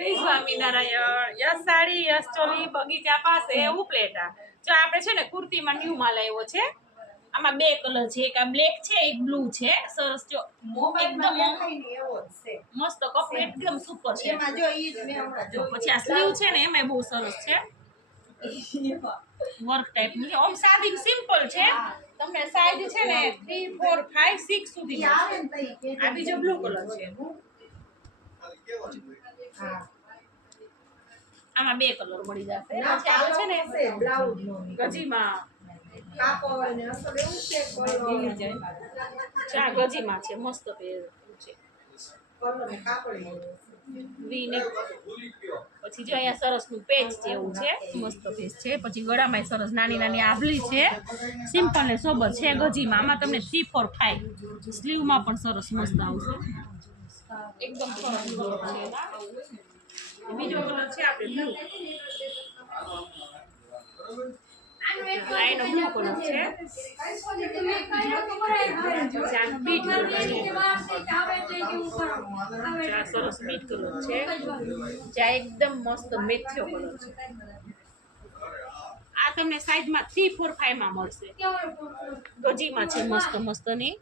જય Swaminarayan. Yes sari, yes choli, બગીચા પાસે ઉપલેટા. જો આપણે છે ને કુર્તીમાં ન્યુ માલ આવ્યો છે. આમાં બે કલર છે, એક આ બ્લેક છે, એક બ્લુ છે. સરસ જો એકદમ મસ્ત કપડું એકદમ સુપર છે. જો પછી આ સ્લીવ છે ને એમાં બહુ સરસ છે. વર્ક ટાઈપ નું છે. ઓમ સાદી સિમ્પલ છે. તમને સાઈઝ છે ને 3 4 5 6 સુધી આ બીજો બ્લુ કલર છે. આમાં બે કલર મળી જશે. પછી આવે છે ને બ્લાઉઝ ગજીમાં કાપડ ને અસલ એવું છે કલર ગજીમાં છે મસ્ત પહેર છે કલર ને કાપડ વીને પછી જો અહીંયા સરસ નું પેચ જેવું છે મસ્ત પેચ છે. પછી ગળામાં સરસ નાની નાની આભલી છે સિમ્પલ ને સોબર છે ગજીમાં. આમાં તમને 3 4 5 સ્લીવ માં પણ સરસ મસ્ત આવશે એકદમ સરસ કલર છે. બીજો કલર છે આપણે બ્લુ આનો બ્લુ કલર છે. બીટ કલર છે સરસ બીટ કલર છે જ્યાં એકદમ મસ્ત મેથ્યો કલર છે. આ તમને સાઈઝમાં 3 4 5 માં મળશે. ગજીમાં છે મસ્ત મસ્ત ની